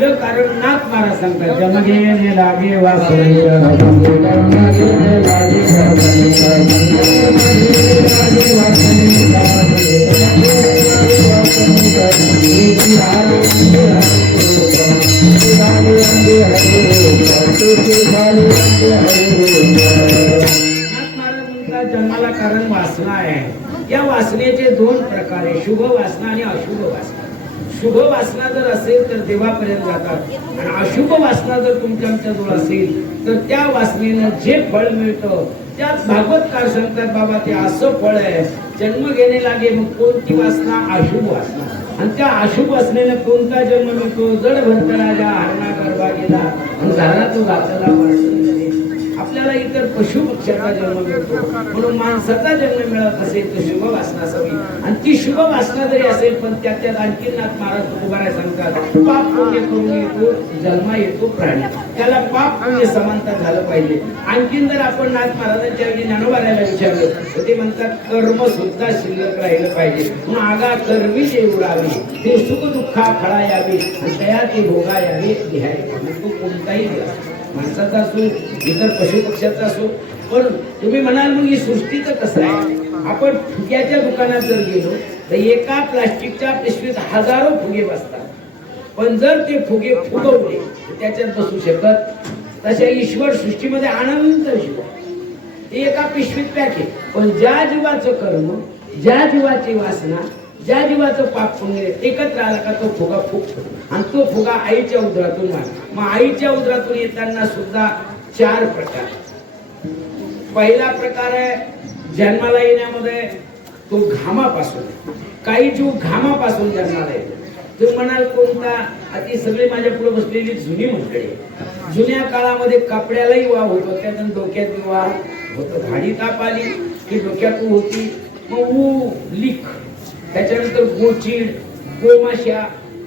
पहिलं कारण नाथ महाराज सांगतात जमगे लागे वासुदेव जन्माला कारण वासना आहे। या वासनेचे दोन प्रकार आहे, शुभ वासना आणि अशुभ वासना। शुभ वासना जर असेल तर देवापर्यंत जातात आणि अशुभ वासना जर तुमच्या जवळ असेल तर त्या वासनेनं जे फळ मिळतं त्यात भागवतकार सांगतात बाबा ते असं फळ आहे, जन्म घेणे लागे मग कोणती वासना? अशुभ वासना। आणि त्या अशुभ वासनेनं कोणता जन्म मिळतो? जड भरतराजा हरणा गर्भा गेला आणि घरातून घातला वर्षण आपल्याला इतर पशु पक्ष्याचा जन्म मिळतो, म्हणून माणसाचा जन्म मिळत असेल तर शुभ वासना असावी। आणि ती शुभ वासना जरी असेल पण त्याच्यात आणखी नाथ महाराज उभाराय सांगतात पाप पुण्य करून येतो जन्मा येतो प्राणी, त्याला पाप पुण्य समानता झालं पाहिजे। आणखीन जर आपण नाथ महाराजांच्या वेळी ज्ञानोबारायला विचारलं तर ते म्हणतात कर्म सुद्धा शिल्लक राहिलं पाहिजे, म्हणून आगा कर्मी जे उरावे ते सुख दुःखा फळा यावे आणि तया ते भोगा यावे लिहायला। तो कोणताही माणसाचा असो इतर पशु पक्ष्याचा असो, पण तुम्ही म्हणाल मग ही सृष्टीचं कसं आहे? आपण फुग्याच्या दुकानात जर गेलो तर एका प्लास्टिकच्या पिशवीत हजारो फुगे बसतात, पण जर ते फुगे फुगवले तर त्याच्यात बसू शकत। तशा ईश्वर सृष्टीमध्ये अनंत जीव ते एका पिशवीत पॅक आहे, पण ज्या जीवाचं कर्म, ज्या जीवाची वासना, ज्या जीवाचं पाप पुण्य एकत्र आला का तो फुगा फुगतो आणि तो फुगा आईच्या उदरातून वाढतो। मग आईच्या उदरातून येताना सुद्धा चार प्रकार। पहिला प्रकार आहे जन्माला येण्यामध्ये तो घामापासून, काही जीव घामापासून जन्माला येतो। तुम्ही म्हणाल कोणता? ती सगळी माझ्या पुढे बसलेली जुनी मंडळी, जुन्या काळामध्ये कपड्यालाही वाव होतो, त्यातून डोक्यात वाव होतो, भाडी ताप आली की डोक्यात होती, मग लिख, त्याच्यानंतर गोचीड, गोमाशा,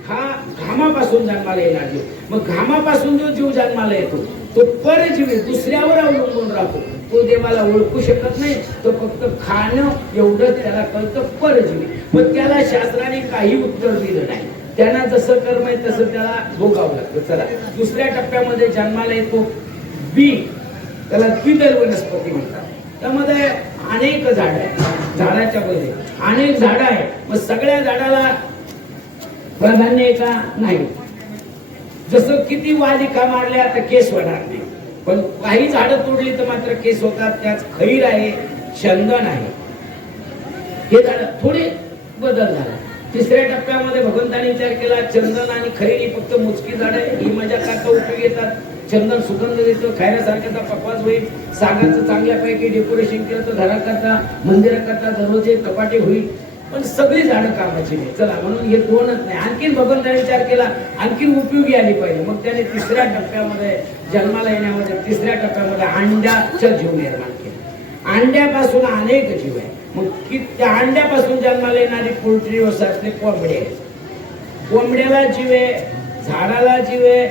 हा घामापासून जन्माला येणार जीव। मग घामापासून जो जीव जन्माला येतो तो परजीवी दुसऱ्यावर अवलंबून राहतो, तो देवाला ओळखू शकत नाही, तो फक्त खाणं एवढंच त्याला कळतं परजीवी। मग त्याला शास्त्राने काही उत्तर दिलं नाही, त्यांना जसं कर्म आहे तसं त्याला भोगावं लागतं। चला दुसऱ्या टप्प्यामध्ये जन्माला येतो बी, त्याला द्विदल वनस्पती म्हणतात। त्यामध्ये अनेक झाड आहेत, झाडाच्या मध्ये अनेक झाड आहे, मग सगळ्या झाडाला प्राधान्य आहे का? नाही। जसं किती वालिका मारल्या तर केस होणार नाही, पण काही झाडं तोडली तर मात्र केस होतात। त्याच खैर आहे, चंदन आहे, हे झाड थोडे बदल झाला। तिसऱ्या टप्प्यामध्ये भगवंताने विचार केला चंदन आणि खैर ही फक्त मोजकी झाड आहे, ही माझ्या काका उपयोग येतात। चंदन सुगंध देतो, खायण्यासारख्याचा पकवास होईल, सागाचं चांगल्यापैकी डेकोरेशन केलं तर घराकरता मंदिराकरता दररोज कपाटे होईल, पण सगळी झाडं कामाची नाही। चला म्हणून हे दोनच नाही, आणखीन भगवंताने विचार केला आणखीन उपयोगी आली पाहिजे। मग त्याने तिसऱ्या टप्प्यामध्ये जन्माला येण्यामध्ये तिसऱ्या टप्प्यामध्ये अंड्याचं जीव निर्माण केलं। अंड्यापासून अनेक जीव आहे, मग की त्या अंड्यापासून जन्माला येणारी पोल्ट्री व्यवसायातले कोंबडे आहे, कोंबड्याला जीव आहे, झाडाला जीव आहे,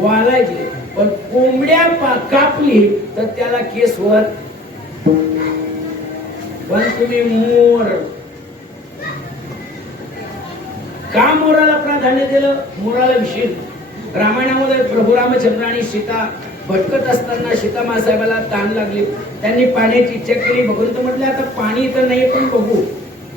वाला जीव आहे, पण कोंबड्या कापली तर त्याला केस होत। पण तुम्ही मोर का मोराला प्राधान्य दिलं? मोराला विशेष रामायणामध्ये प्रभू रामचंद्र आणि सीता भटकत असताना सीता मासाहेबाला ताण लागली, त्यांनी पाण्याची इच्छा केली। भगवंत म्हटले आता पाणी तर नाही पण बघू,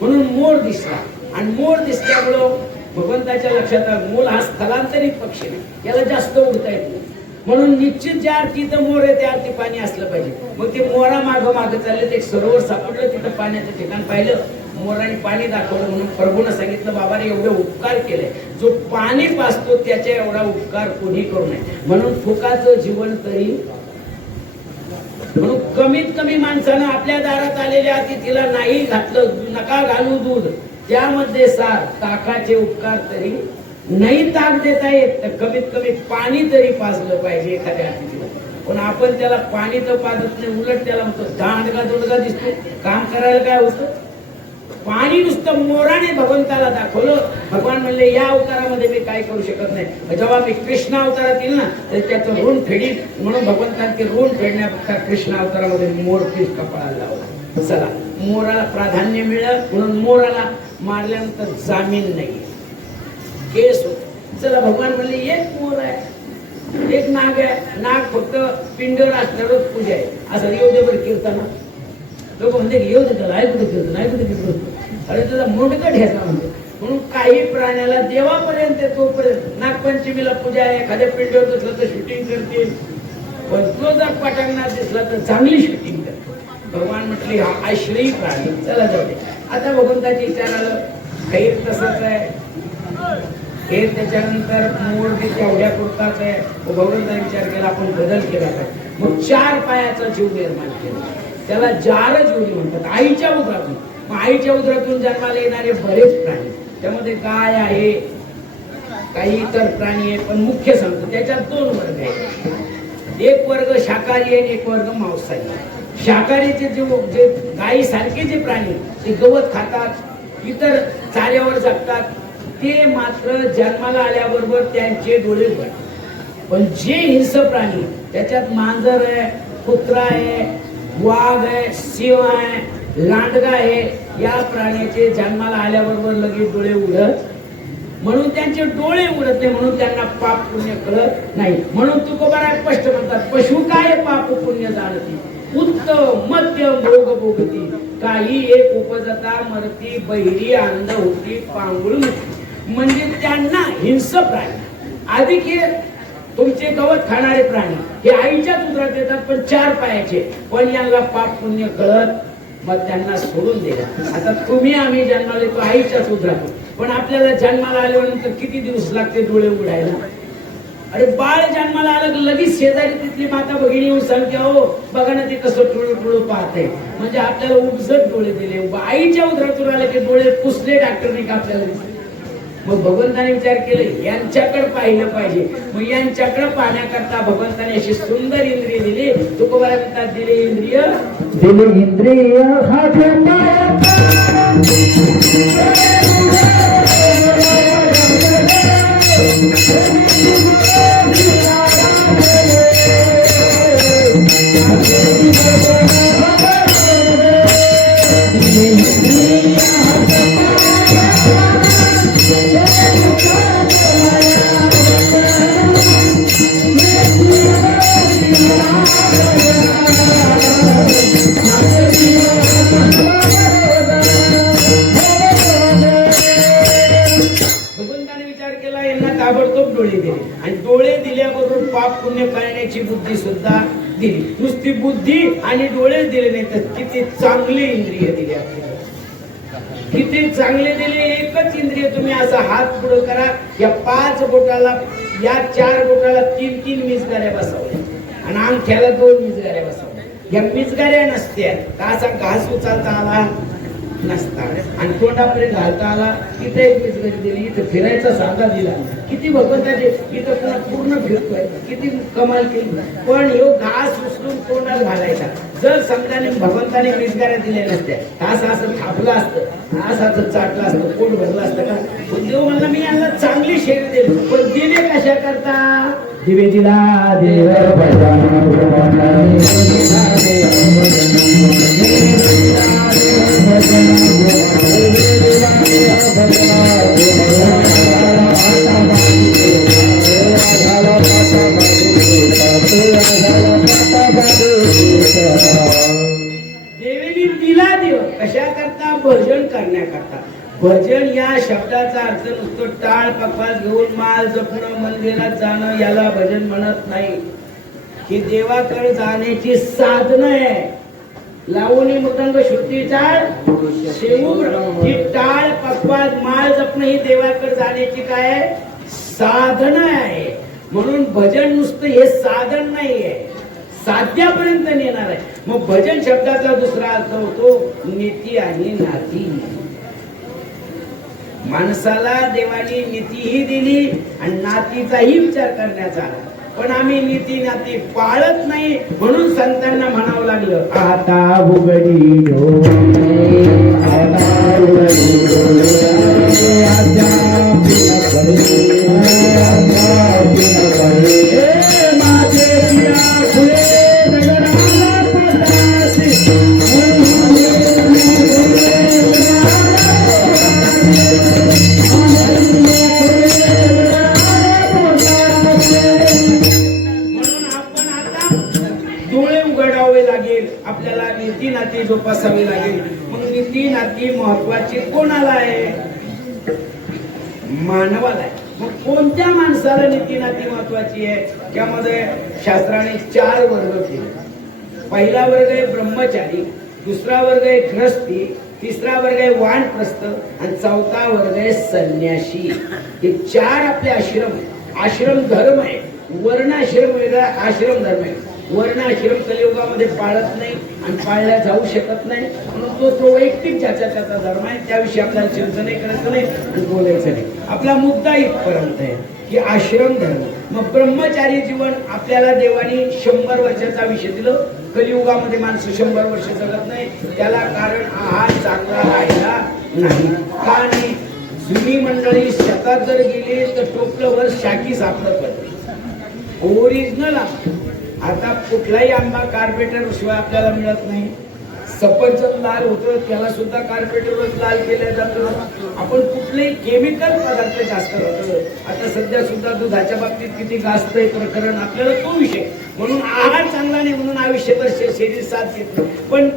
म्हणून मोर दिसला आणि मोर दिसल्यामुळं भगवंताच्या लक्षात आलं मोर हा स्थलांतरित पक्षी नाही, याला जास्त उडता येत नाही, म्हणून निश्चित ज्या अर्थी मोर आहे त्या अर्थी पाणी असलं पाहिजे। मग ते मोरा मागं मागं चालले, ते सरोवर सापडलं, तिथं पाण्याचं ठिकाण पाहिलं, मोराने पाणी दाखवलं, म्हणून प्रभूने सांगितलं बाबाने एवढे उपकार केले, जो पाणी पाजतो त्याच्या एवढा उपकार कोणी करू नये, म्हणून फुकाचं जीवन तरी। म्हणून कमीत कमी माणसानं आपल्या दारात आलेल्या अतिथीला नाही घातलं, नका घालू दूध, त्यामध्ये सार ताकाचे उपकार तरी नाही ताक देता येत तर कमीत कमी पाणी तरी पाजलं पाहिजे एखाद्या अतिथीला। पण आपण त्याला पाणी तर पाजत नाही, उलट त्याला म्हणतो दांडगा दुडगा दिसतो, काम करायला काय होतं? पाणी नुसतं मोराने भगवंताला दाखवलं। भगवान म्हणले या अवतारामध्ये मी काय करू शकत नाही, जेव्हा मी कृष्ण अवतारात येईल ना तर त्याचं ऋण फेडील, म्हणून भगवंताने ते ऋण फेडण्यापेक्षा कृष्ण अवतारामध्ये मोर केस कपाळाला लावला। चला मोराला प्राधान्य मिळालं, म्हणून मोराला मारल्यानंतर जामीन नाही, केस होत। चला भगवान म्हणले एक मोर पिंडीवर असणारच पूजा आहे असं येऊ दे बरं कीर्तना लोक म्हणते येऊ दे त्याला ऐकू दे कीर्तन ऐकू दे कीर्तन अरे त्याचा मोडका ठेचा म्हणतो म्हणून काही प्राण्याला देवापर्यंत तोपर्यंत नागपंचमीला पूजा आहे एखाद्या पिंडीवर दिसलं तर शूटिंग करतील पण तो जर पटांगणात दिसला तर चांगली शूटिंग करते भगवान म्हटले हा आश्रयी प्राणी चला जाऊ दे आता भगवंताची विचार आलं खैर तसंच आहे हे त्याच्यानंतर मूर्ती तेवढ्या पुरताच आहे भगवंताने विचार केला आपण बदल केला पाहिजे मग 4 पायाचा जीव निर्माण केला त्याला जार जीवनी म्हणतात आईच्या उदरातून मग आईच्या उदरातून जन्माला येणारे बरेच प्राणी त्यामध्ये गाय आहे काही इतर प्राणी आहे पण मुख्य सांगतो त्याच्यात 2 वर्ग आहेत एक वर्ग शाकाहारी आहे एक वर्ग मांसाहारी शाकाहारीचे जे गायी सारखे जे प्राणी ते गवत खातात इतर चाऱ्यावर जगतात ते मात्र जन्माला आल्याबरोबर त्यांचे डोळे उघडतात पण जे हिंस प्राणी त्याच्यात मांजर आहे कुत्रा आहे वाघ आहे सिंह आहे लांडगा आहे या प्राण्याचे जन्माला आल्याबरोबर लगेच डोळे उघडत म्हणून त्यांचे डोळे उघडत नाही म्हणून त्यांना पाप पुण्य कळत नाही म्हणून तुकोबाराय स्पष्ट म्हणतात पशु काय पाप पुण्य जाणती उत्तम मध्यम भोग भोगती काही एक उपजता मरती बहिरी अंध होती पांगुळ म्हणजे त्यांना हिंस प्राणी अधिक हे तुमचे गवत खाणारे प्राणी हे आईच्याच उदरात येतात पण 4 पायाचे पण यांना पाप पुण्य कळत मग त्यांना सोडून दिला आता तुम्ही आम्ही जन्माला येतो आईच्याच उदरातून पण आपल्याला जन्माला आल्यानंतर किती दिवस लागते डोळे उघडायला अरे बाळ जन्माला आलं लगेच शेजारी तिथली माता भगिनी येऊन सांगते हो बघा ना ते कसं टुळू टुळू पाहते म्हणजे आपल्याला उपजत डोळे दिले आईच्या उदरातून आले की डोळे पुसले डॉक्टरने का आपल्याला दिसले मग भगवंताने विचार केले यांच्याकडे पाहिलं पाहिजे मग यांच्याकडे पाहण्याकरता भगवंताने अशी सुंदर इंद्रिय दिली तुकोबारा म्हणतात दिले इंद्रिय ताबडतोब डोळे दिले आणि डोळे दिल्याबरोबर पाप पुण्य करण्याची बुद्धी सुद्धा दिली नुसती बुद्धी आणि डोळे दिले नाही तर किती चांगले इंद्रिय दिले आपल्याला किती चांगले दिले एकच इंद्रिय तुम्ही असा हात पुढे करा या 5 बोटाला या 4 बोटाला 3 मिजगाऱ्या बसवल्या आणि अंगठ्याला 2 मिजगाऱ्या बसवल्या या मिजगाऱ्या नसत्या का असा घास उचलता आला नसता आणि तोंडापर्यंत घालता आला इथे एक मिजगरी दिली इथं फिरायचा साधा दिला किती भगवंताचे इथं पूर्ण फिरतोय किती कमाल केली पण ह्यो घास उचलून तोंडात घालायचा जर समजाने भगवंताने मिजगाऱ्या दिल्या नसत्या घास असं थापलं असतं असं चाटलं असतं पोट भरलं असतं का पण देव म्हणला मी यांना चांगली शेर दिली पण दिले कशा करता दिवे दिला देव देवीने दिला देव कशा करता भजन करण्याकरता भजन या शब्दाचा अर्थ नुसतं टाळ पकवास घेऊन माल जपणं मंदिरात जाणं याला भजन म्हणत नाही ही देवाकडे जाण्याची साधन आहे लावणी मृदंग श्रुती टाळ ही टाळ पकवास माल जपणं ही देवाकडे जाण्याची काय साधन आहे म्हणून भजन नुसतं हे साधन नाहीये साध्यापर्यंत नेणार आहे मग भजन शब्दाचा दुसरा अर्थ होतो नीती आणि नाती माणसाला देवाने नीतीही दिली आणि नातीचाही विचार करण्याचा आला पण आम्ही नीती नाती पाळत नाही म्हणून संतांना म्हणावं लागलं आता उघडी नाती जोपासावी लागेल. मग नीती नाती महत्वाची कोणाला आहे? मानवाला आहे. मग कोणत्या माणसाला नीती नाती महत्वाची आहे? त्यामध्ये शास्त्राने 4 वर्ग केले. पहिला वर्ग आहे ब्रह्मचारी, दुसरा वर्ग आहे गृहस्थी, तिसरा वर्ग आहे वानप्रस्थ आणि चौथा वर्ग आहे संन्यासी. हे 4 आपले आश्रम धर्म आहे. वर्णाश्रम वेगळा, आश्रम धर्म आहे. वर्णाश्रम कलियुगामध्ये पाळत नाही आणि पाळल्या जाऊ शकत नाही, म्हणून तो वैयक्तिक ज्याचा त्याचा धर्म आहे. त्याविषयी आपल्याला चिंतन करायचं नाही आणि बोलायचं नाही. आपला मुद्दा इथपर्यंत आहे की आश्रम धर्म. मग ब्रह्मचारी जीवन आपल्याला देवानी 100 वर्षाचा विषय दिलं. कलियुगामध्ये माणसं 100 वर्ष जगत नाही. त्याला कारण आहार चांगला राहिला नाही. का नाही? जुनी मंडळी शेतात जर गेली तर टोपलंवर शाकी सापडत होते. ओरिजिनल. आता कुठलाही आंबा कार्पेटर शिवाय आपल्याला मिळत नाही. सफरचंद लाल होतं त्याला सुद्धा कार्पेटरच लाल केलं जातं. आपण कुठलेही केमिकल पदार्थ जास्त होतं. आता सध्या सुद्धा दुधाच्या बाबतीत किती गाजतंय प्रकरण, आपल्याला तो विषय. म्हणून आहार चांगला नाही म्हणून आयुष्यभर शरीर साथ देत नाही. पण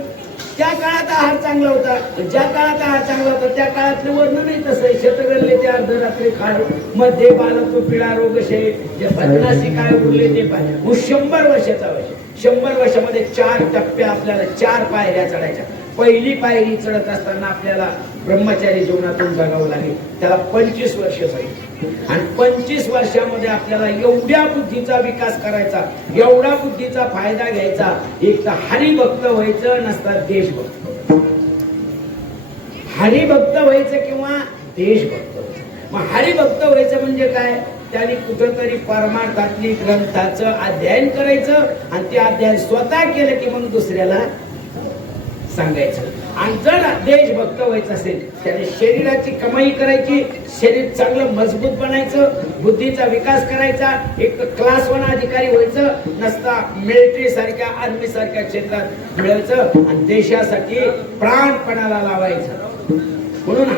त्या काळात आहार चांगला होता. ज्या काळात आहार चांगला होता त्या काळातले वर्ण नाही तसं. शतगणले ते अर्धरात्री खाल मध्ये बालत्व पिळा रोगशे जे 50 काय उरले ते पाहिजे. 100 वर्षाचा वर्ष. 100 वर्षामध्ये 4 टप्पे आपल्याला 4 पायऱ्या चढायच्या. पहिली पायरी चढत असताना आपल्याला ब्रह्मचारी जीवनातून जगावं लागेल. त्याला 25 वर्ष जाईल आणि 25 वर्षामध्ये आपल्याला एवढ्या बुद्धीचा विकास करायचा, एवढा बुद्धीचा फायदा घ्यायचा. एक तर हरिभक्त व्हायचं, नसता देशभक्त. हरिभक्त व्हायचं किंवा देशभक्त व्हायचं. मग हरिभक्त व्हायचं म्हणजे काय? त्याने कुठंतरी परमार्थातली ग्रंथाचं अध्ययन करायचं आणि ते अध्ययन स्वतः केलं की मग दुसऱ्याला सांगायचं. आणि जर देशभक्त व्हायचं असेल त्याने शरीराची कमाई करायची, शरीर चांगलं मजबूत बनायचं, बुद्धीचा विकास करायचा. एक क्लास 1 अधिकारी व्हायचं, नसता मिलिटरी सारख्या आर्मी सारख्या क्षेत्रात मिळायचं आणि देशासाठी प्राणपणाला लावायचं. म्हणून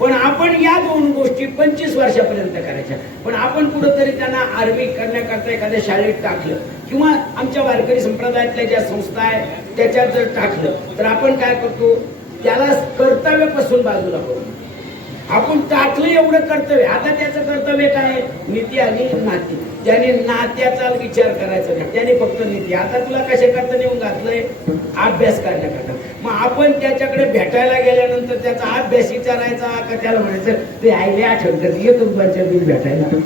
पण आपण या 2 गोष्टी 25 वर्षापर्यंत करायच्या. पण आपण कुठंतरी त्यांना आर्मी करण्याकरता एखाद्या शाळेत टाकलं किंवा आमच्या वारकरी संप्रदायातल्या ज्या संस्था आहेत त्याच्यात जर टाकलं तर आपण काय करतो? त्याला कर्तव्यापासून बाजूला करू. आपण टाकलं एवढं कर्तव्य. आता त्याचं कर्तव्य काय? नीती आणि नाती. त्याने नात्याचा विचार करायचा नाही, त्याने फक्त नीती. आता तुला कशाकरता नेऊन घातलंय? अभ्यास करण्याकरता. मग आपण त्याच्याकडे भेटायला गेल्यानंतर त्याचा अभ्यास विचारायचा का त्याला म्हणायचं ते आईले आठवण येतो तुमच्या बिल भेटायला?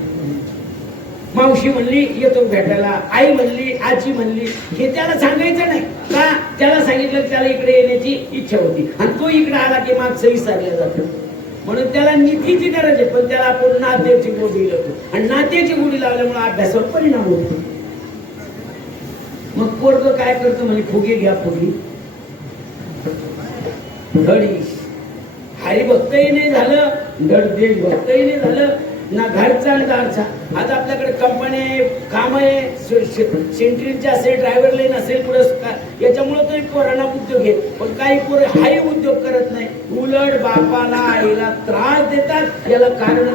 मावशी म्हणली येतो भेटायला, आई म्हणली, आजी म्हणली, हे त्याला सांगायचं नाही का? त्याला सांगितलं त्याला इकडे येण्याची इच्छा होती आणि तो इकडे आला की मागचं विसरलं जातं. म्हणून त्याला नीतीची गरज आहे. पण त्याला आपण नात्याची गोडी लावतो आणि नात्याची गोडी लावल्यामुळे अभ्यासावर परिणाम होतो. मग पोरग काय करतो? म्हणजे फुगे घ्या फुगी. धडी हरिभक्तही नाही झालं, धड देशभक्तही नाही झालं, ना घरचा आणि दारचा. आज आपल्याकडे कंपनी काम आहे, सेंट्रीचे असेल, ड्रायव्हर लाईन असेल, पुरस्कार, याच्यामुळे तरी पोरांना उद्योग घेत. पण काही पोरं हाही उद्योग करत नाही, उलट बापाला आईला त्रास देतात. याला कारण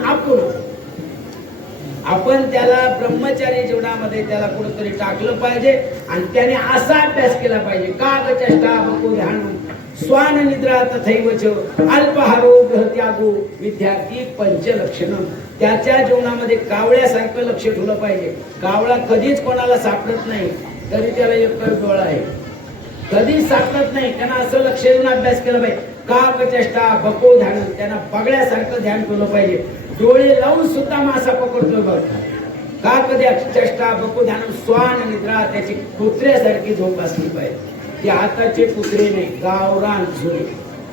आपण त्याला ब्रह्मचारी जीवनामध्ये त्याला कुठेतरी टाकलं पाहिजे आणि त्याने असा अभ्यास केला पाहिजे. का चेष्टा बको ध्यान स्वान निद्रा तथैवच अल्पहारो ग्रहत्यागो विद्यार्थी पंचलक्षण. त्याच्या जीवनामध्ये कावळ्यासारखं लक्ष ठेवलं पाहिजे. कावळा कधीच कोणाला सापडत नाही, तरी त्याला एक डोळा आहे, कधीच सापडत नाही. त्यांना असं लक्ष देऊन अभ्यास केला पाहिजे. का चेष्टा बको ध्यान, त्यांना बगड्यासारखं ध्यान ठेवलं पाहिजे. डोळे लावून सुद्धा मासा पकडतोय बघ. का कधी चेष्टा बको ध्यान स्वान निद्रा, त्याची कुत्र्यासारखी झोप असली पाहिजे. ते आताचे कुत्रे नाही, गावरान झुले.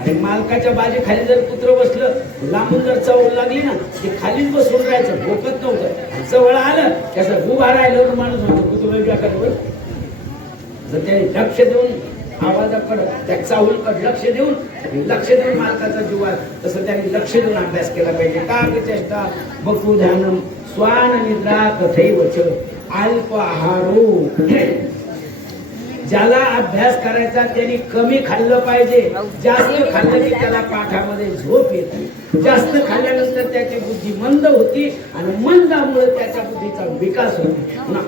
आणि मालकाच्या बाजी खाली जर कुत्र बसलं, लांबून जर चवळ लागली ना, ते खालीच बसून राहायचं, भोकत नव्हतं. जवळ आलं त्याचं उभा राहिल्यावर माणूस म्हणतो कुत्र वेगळ्याकडे. जर त्याने लक्ष देऊन आवाजाकडे त्या चाहूलकडे लक्ष देऊन मालकाचा जीव आहे, तसं त्याने लक्ष देऊन अभ्यास केला पाहिजे. का चेष्टा बकू ध्यानम स्वान निद्रा तथैवच अल्प आहारो. ज्याला अभ्यास करायचा त्यांनी कमी खाल्लं पाहिजे. जास्त खाल्लं की त्याला पाठामध्ये झोप येते. जास्त खाल्ल्यानंतर त्याची बुद्धी मंद होती आणि मंदामुळे त्याच्या बुद्धीचा विकास होतो.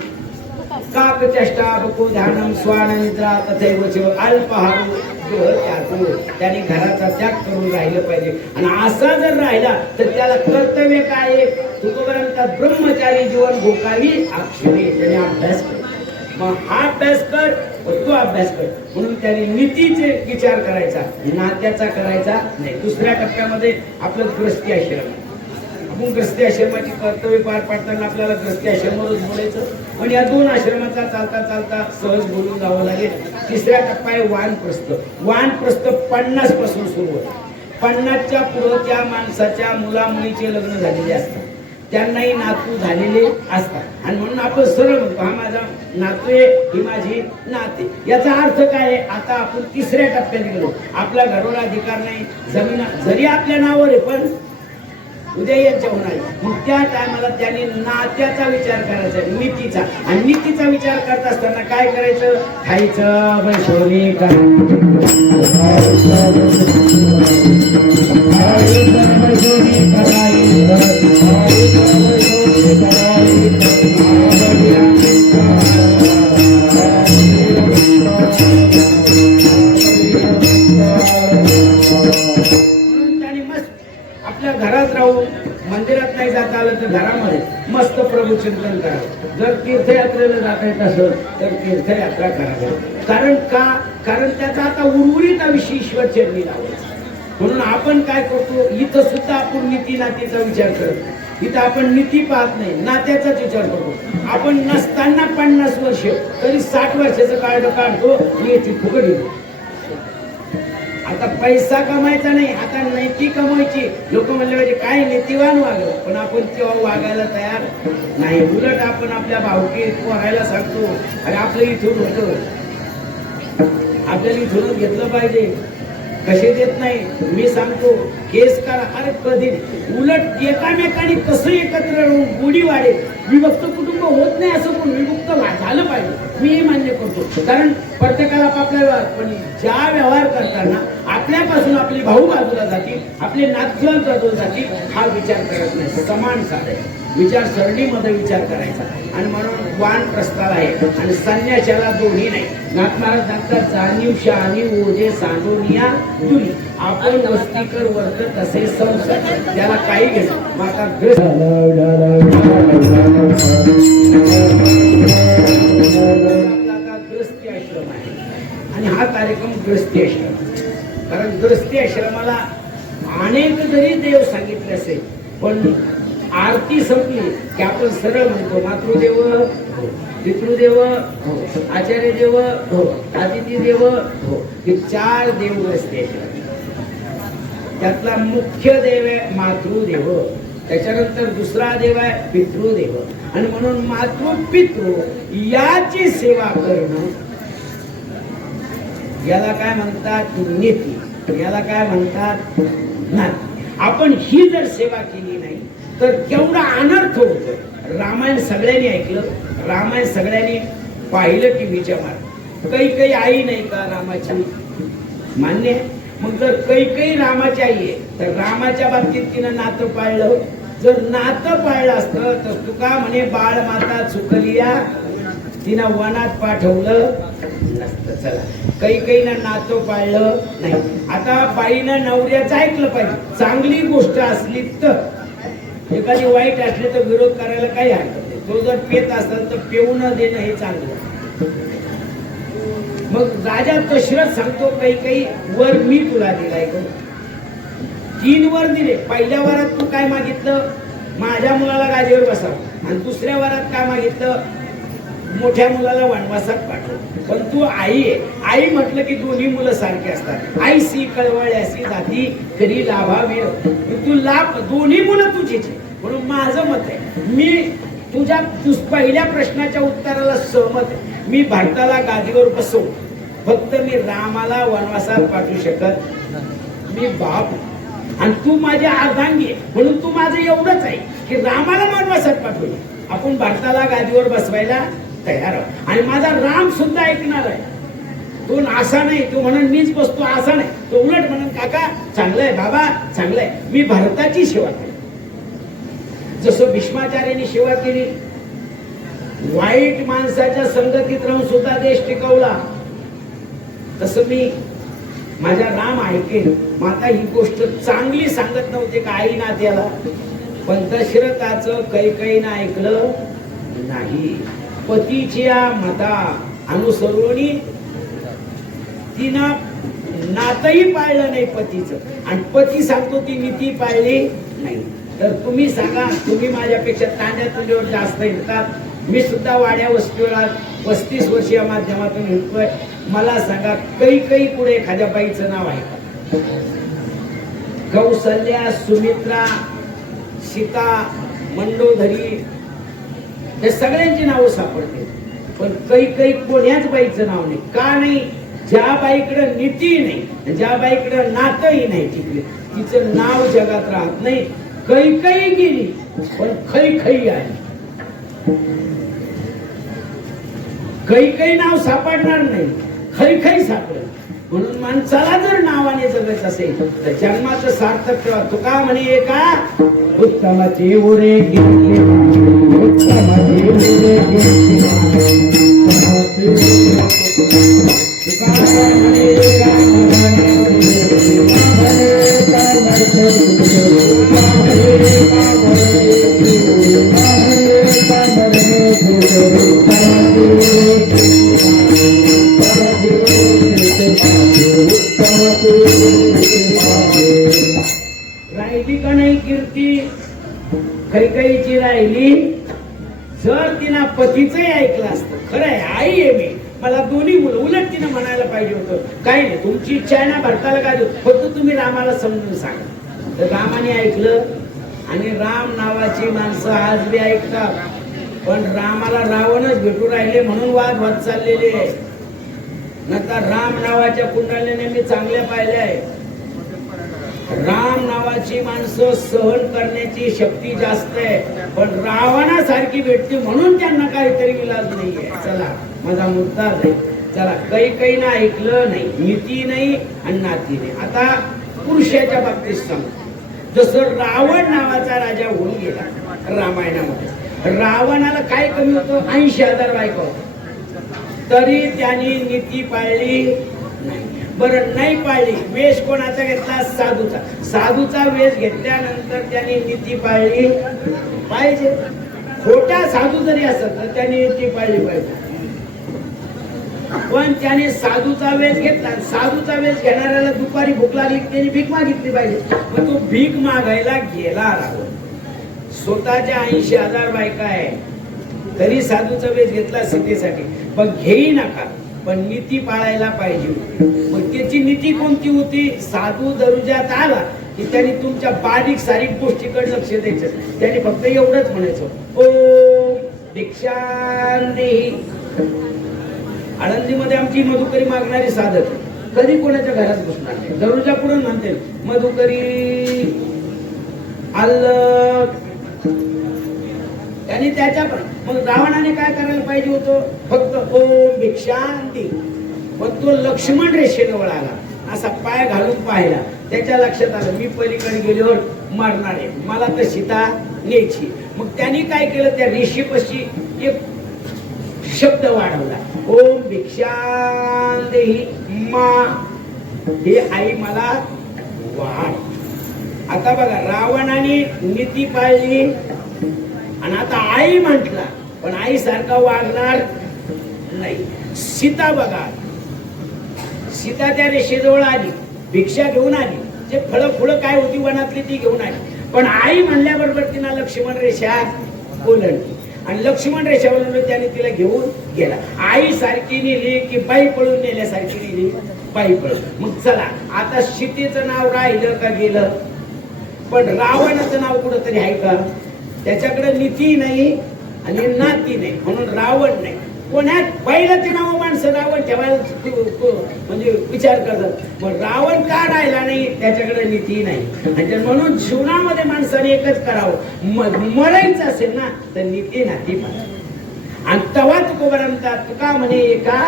काक चेष्टा बको ध्यानम स्वान निद्रा तथैव च अल्पहारो त्याग. त्याने घराचा त्याग करून राहिलं पाहिजे. आणि असा जर राहिला तर त्याला कर्तव्य काय आहे? तुकोबरांचा ब्रह्मचारी जीवन भोकावी अक्षरे. त्याने अभ्यास कर. मग हा अभ्यास कर, तो अभ्यास कर. म्हणून त्याने नीतीचे विचार करायचा, नात्याचा करायचा नाही. दुसऱ्या टप्प्यामध्ये आपलं गृहस्थी आश्रम. आपण गृहस्थी आश्रमाची कर्तव्य पार पाडताना आपल्याला गृहस्थी आश्रमावरच बोलायचं. पण या दोन आश्रमाचा चालता चालता सहज बोलून जावं लागेल. तिसऱ्या टप्पा आहे वानप्रस्थ. वानप्रस्थ 50 पासून सुरू होतं. 50च्या पुढं त्या माणसाच्या मुला मुलीचे लग्न झालेले असतात, त्यांनाही नातू झालेले असतात. आणि म्हणून आपण सरळ म्हणतो हा माझा नातू आहे, ही माझी नाते. याचा अर्थ काय आहे? आता आपण तिसऱ्या टप्प्यात गेलो. आपल्या घरावर अधिकार नाही, जमीन जरी आपल्या नावावर आहे पण उद्या यांच्या होणार. मग त्या टायमाला त्यांनी नात्याचा विचार करायचा, नीतीचा. आणि नीतीचा विचार करत असताना काय करायचं? खायचं बैसोरी आपल्या घरात राहून मंदिरात नाही जाता आलं तर घरामध्ये मस्त प्रभू चिंतन करावं. जर तीर्थयात्रेला जाता येत असेल तर तीर्थयात्रा करावी. कारण का? कारण त्याचा आता उर्वरित आयुष्य ईश्वर चरणी लावायचं. म्हणून आपण काय करतो? इथं सुद्धा आपण नीती नातीचा विचार करतो. इथं आपण नीती पाहत नाही, नात्याचाच विचार करतो. आपण नसताना 50 वर्ष तरी 60 वर्षाचं कार्ड काढतो, याची फुकट येतो. आता पैसा कमायचा नाही, आता नैती कमवायची. लोक म्हणले पाहिजे काय नीतिवान वागलं, पण आपण तेव्हा वागायला तयार नाही. उलट आपण आपल्या भावकी पोहायला सांगतो, अरे आपलं इथून होतं, आपल्याला इथूनच घेतलं पाहिजे. कसे देत नाही मी सांगतो, केस करा. अरे कधी उलट एकामेकाने कसं एकत्र राहून गोडी वाढेल. विभक्त कुटुंब होत नाही असं कोण विभक्त झालं पाहिजे, मी हे मान्य करतो. कारण प्रत्येकाला आपला व्यवहार, पण ज्या व्यवहार करताना आपल्यापासून आपले भाऊ बाजूला जातील, आपले नातवंड बाजूला जातील, हा विचार करत नाही. समान साधे विचार सरळीमध्ये विचार करायचा. आणि म्हणून वान प्रस्ताव आहे. आणि संन्याशाला दोन्ही नाही. नाथ महाराज सांगतात जाणीव शहाणी ओझे सांडोनिया दुनी. आपण वस्तीकर वर्त तसे संसार, त्याला काही घेत माता गृहस्थी आश्रम आहे. आणि हा कार्यक्रम गृहस्थी आश्रम. कारण गृहस्थी आश्रमाला अनेक जरी देव सांगितले असेल, पण आरती संपली की आपण सरळ म्हणतो मातृदेव हो, पितृदेव हो, आचार्य देव हो, अतिथी देव हो. हे 4 देव असते. त्यातला मुख्य देव आहे मातृदेव, त्याच्यानंतर दुसरा देव आहे पितृदेव. आणि म्हणून मातृ पितृ याची सेवा करणं याला काय म्हणतात? नीती. याला काय म्हणतात? नाती. आपण ही जर सेवा केली नाही तर केवढा अनर्थ होतो. रामायण सगळ्यांनी ऐकलं, रामायण सगळ्यांनी पाहिलं टीव्हीच्या मार्फत. काही आई नाही का रामाची? मान्य. मग जर काही रामाची आई आहे तर रामाच्या बाबतीत तिनं नातं पाळलं. जर नातं पाळलं असतं तर तुका म्हणे बाळ माता चुकलिया, तिनं वनात पाठवलं नसतं. चला काही ना नातं पाळलं नाही. आता बाईनं नवऱ्याचं ऐकलं पाहिजे. चांगली गोष्ट असली तर, एखादी वाईट असली तर विरोध करायला काही हरकत नाही. तो जर पेत असेल तर पेऊ न देणं हे चांगलं. मग राजा दशरथ सांगतो काही वर मी तुला दिलाय. 3 वर दिले. पहिल्या वरात तू काय मागितलं? माझ्या मुलाला गादीवर बसावं. आणि दुसऱ्या वरात काय मागितलं? मोठ्या मुलाला वनवासात पाठव. पण तू आई आहे. आई म्हटलं की दोन्ही मुलं सारखी असतात. आई सी कळवळ्यासी जाती कधी लाभावी. तू लाभ दोन्ही मुलं तुझीच. म्हणून माझं मत आहे, मी तुझ्या पहिल्या प्रश्नाच्या उत्तराला सहमत आहे. मी भारताला गादीवर बसवू, फक्त मी रामाला वनवासात पाठवू शकत. मी बाप आणि तू माझ्या अर्धांगी आहे. म्हणून तू माझं एवढंच आहे की रामाला वनवासात पाठवू, आपण भारताला गादीवर बसवायला तयार आहोत. आणि माझा राम सुद्धा ऐकणार आहे. तो असा नाही तो म्हणून मीच बसतो असा नाही. तो उलट म्हणून काका चांगलंय, बाबा चांगलंय, मी भारताची सेवा केली. जसं भीष्माचार्यांनी सेवा केली वाईट माणसाच्या संगतीत राहून सुद्धा देश टिकवला. तसं मी माझ्या राम ऐकेन. माता ही गोष्ट चांगली सांगत नव्हते का आई ना त्याला, पण दशरथाचं कैकईनं ऐकलं नाही. पतीच्या मता अनुसरून तिनं नातही पाळलं नाही पतीचं, आणि पती सांगतो ती नीती पाळली नाही. तर तुम्ही सांगा, तुम्ही माझ्यापेक्षा तांड्या तुझ्यावर जास्त येतात. मी सुद्धा वाड्या वस्तीवर 35 वर्ष या माध्यमातून हिंडतोय. मला सांगा, कैकई पुढे एखाद्या बाईचं नाव आहे का? कौसल्या, सुमित्रा, सीता, मंडोदरी, हे सगळ्यांची नावं सापडते, पण कैकई कोण्याच बाईचं नाव नाही. का नाही? ज्या बाईकडे नीती नाही, ज्या बाईकडे नातही नाही टिकले, तिचं नाव जगात राहत नाही. कैकई गेली पण खैखई आली. कैकई नाव सापडणार नाही, खैखई सापडेल. म्हणून माणसाला जर नावाने जगायचं असेल तर जन्माचं सार्थक ठेवा. तुका म्हणे का उत्तमाचे उरे घेतले, उत्तमाचे उरे घेतले. राहिली का नाही कीर्ती? कैकईची राहिली. जर तिनं पतीचंही ऐकलं असतं, खरं आहे आई आहे मी, मला दोन्ही मुलं, उलट तिनं म्हणायला पाहिजे होतं काही नाही, तुमची इच्छा आहे ना भरताला काय देऊ, फक्त तुम्ही रामाला समजून सांगा. तर रामाने ऐकलं, आणि राम नावाची माणसं आज बी ऐकतात. पण रामाला रावणच भेटू राहिले म्हणून वाद होत चाललेले आहे. नंतर राम नावाच्या कुंडलीने मी चांगल्या पाहिल्या आहे. राम नावाची माणसं सहन करण्याची शक्ती जास्त आहे, पण रावणासारखी भेटते म्हणून त्यांना काहीतरी इलाज नाहीये. चला, माझा मुद्दा नाही. चला, कैकईनं ऐकलं नाही, नीती नाही आणि नाती नाही. आता पुरुषाच्या बाबतीत सांगतो. जसं रावण नावाचा राजा होऊन गेला रामायणामध्ये, रावणाला काय कमी होतं? 80,000 बायका होत्या, तरी त्यांनी नीती पाळली नाही. बरं, नाही पाळली. वेश कोणाचा घेतला? साधूचा. साधूचा वेश घेतल्यानंतर त्यांनी नीती पाळली पाहिजे. खोटा साधू जरी असत तर त्यांनी नीती पाळली पाहिजे. पण त्याने साधूचा वेश घेतला, साधूचा वेश घेणाऱ्याला दुपारी भूक लागली त्यांनी भीक मागितली पाहिजे. मग तो भीक मागायला गेला रावण. स्वतःच्या 80,000 बायका आहे, तरी साधूचा वेश घेतला सीतेसाठी. पण घेई नका, पण नीती पाळायला पाहिजे. मग त्याची नीती कोणती होती? साधू दरुजात आला की त्यांनी तुमच्या बारीक सारीक गोष्टीकडे लक्ष द्यायचं. त्यांनी फक्त एवढंच म्हणायचं, ओ भिक्षां देही. आळंदीमध्ये आमची मधुकरी मागणारी साधक कधी कोणाच्या घरात घुसणार नाही. दरुजा पुढे म्हणते मधुकरी आलं, त्यांनी त्याच्याकडे. मग रावणाने काय करायला पाहिजे होतं? फक्त ओम भिक्षांती. पण तो लक्ष्मण रेषेजवळ आला, असा पाय घालून पाहिला, त्याच्या लक्षात आलं मी पलीकडे गेल्यावर मारणार आहे, मला तर सीता न्यायची. मग त्यांनी काय केलं? त्या ऋषीपाशी एक शब्द वाढवला, ओम भिक्षांदेही मा, हे आई मला वाढ. आता बघा, रावणाने नीती पाळली आणि आता आई म्हटला, पण आई सारखा वागणार नाही. सीता बघा, सीता त्या रेषेजवळ आली, भिक्षा घेऊन आली, जे फळं फुळं काय होती वनातली ती घेऊन आली. पण आई म्हणल्याबरोबर तिला लक्ष्मण रेषा ओलांडली, आणि लक्ष्मण रेषा ओलांडली, त्याने तिला घेऊन गेला. आई सारखी नेली की बाई पळून नेल्यासारखी नेली, बाई पळून. मग चला, आता सीतेचं नाव राहिलं का गेलं? पण रावणाचं नाव कुठं तरी आहे का? त्याच्याकडे नीती नाही आणि नाती नाही, म्हणून रावण नाही. कोणात बैलाचे नाव माणसं रावण ठेवायला म्हणजे विचार करतात. मग रावण का राहिला नाही? त्याच्याकडे नीती नाही. आणि म्हणून जीवनामध्ये माणसाने एकच करावं, मरायचं असेल ना तर नीती नाती पाहिजे. आणि तेव्हा तुकोबा म्हणतात, तुका म्हणे का,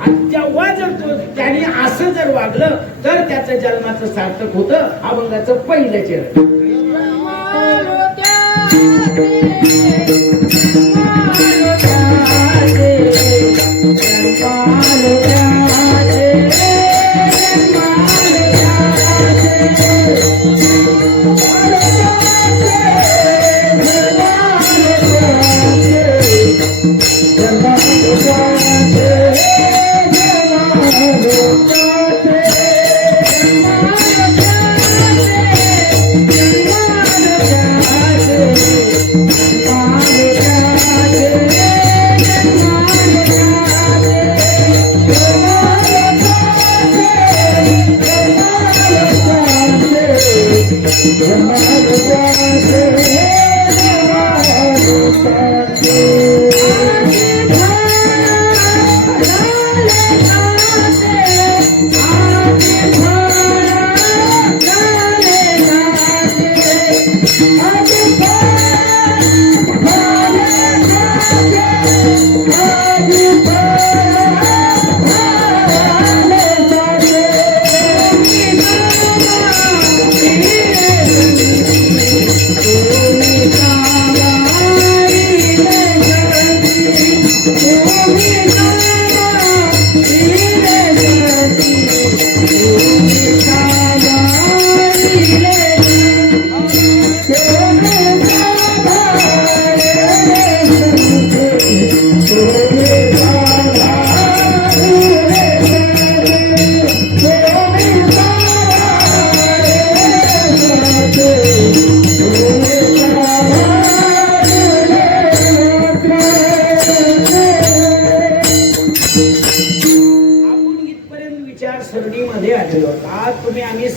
आणि तेव्हा जर तो त्याने असं जर वागलं तर त्याचं जन्माचं सार्थक होतं. अभंगाचं पहिलं चरण.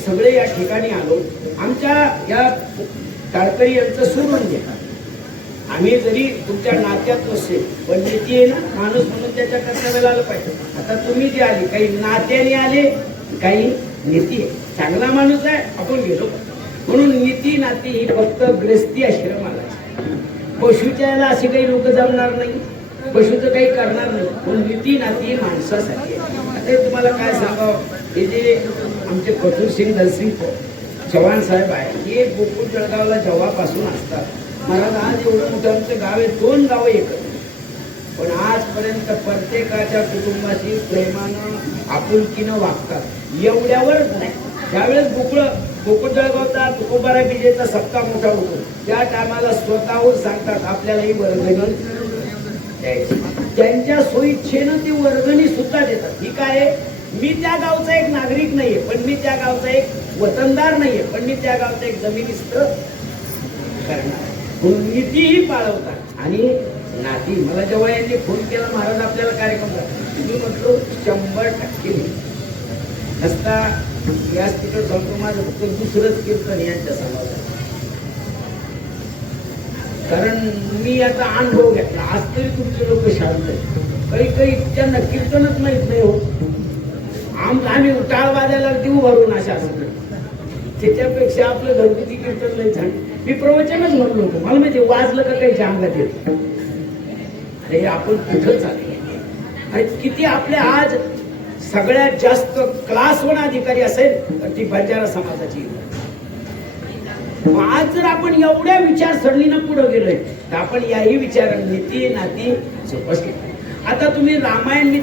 सगळे या ठिकाणी आलो. आमच्या या टाळकरी यांचं सोडून घ्या. आम्ही जरी तुमच्या नात्यात नसेल पण नीती आहे ना, माणूस म्हणून त्याच्या कर्तव्याला आलं पाहिजे. आता तुम्ही जे आले काही नात्याने आले, काही नीती आहे. चांगला माणूस आहे आपण गेलो म्हणून नीती नाती ही फक्त ग्रस्ती आश्रमाला. पशुच्या याला असे काही लोक जमणार नाही, पशुचं काही करणार नाही. पण नीती नाती ही माणसासाठी आहे. आता तुम्हाला काय सांगावं, हे जे आमचे कठूर सिंग दलसिंग चव्हाण साहेब आहे, हे गोकुळ जळगावला जेव्हापासून असतात. महाराज आज एवढं मोठं आमचं गाव आहे, 2 गावं एकत्र, पण आजपर्यंत प्रत्येकाच्या कुटुंबाशी प्रेमानं आपुलकीनं वागतात. एवढ्यावर नाही. ज्यावेळेस गोकुळ जळगावचा तुकोबाराय विजेचा सप्ताह मोठा होतो त्या टायमाला स्वतःहून सांगतात आपल्यालाही वर्गणी द्यायची. त्यांच्या सोयीच्छेनं ते वर्गणी सुद्धा देतात. ही काय, मी त्या गावचा एक नागरिक नाहीये, पण मी त्या गावचा एक वतनदार नाहीये, पण मी त्या गावचा एक जमिनीस्थ करणार. नीतीही पाळवतात आणि नाती. मला जेव्हा यांनी फोन केला, महाराज आपल्याला कार्यक्रम करतात, मी म्हटलो 100% नसता याच तिकडे सांगतो. माझं फक्त दुसरंच कीर्तन यांच्या समाजात, कारण मी आता अनुभव घेतला. आज तरी तुमचे लोक शांत आहेत. काही त्यांना कीर्तनच माहित नाही हो. आम्ही टाळ वाजायला देऊ भरून अशा असत. त्याच्यापेक्षा आपलं घरगुती कीर्तन नाही छान. मी प्रवचनच म्हणलो होतो, मला माहिती वाजलं का काही अंगात येत. अरे आपण कुठं चालले आणि किती आपल्या आज सगळ्यात जास्त क्लास 1 अधिकारी असेल तर ती बंजारा समाजाची. आज जर आपण एवढ्या विचारसरणीनं पुढे गेलोय तर आपण याही विचारांनी नीती नाती जोपासली. आता तुम्ही रामायण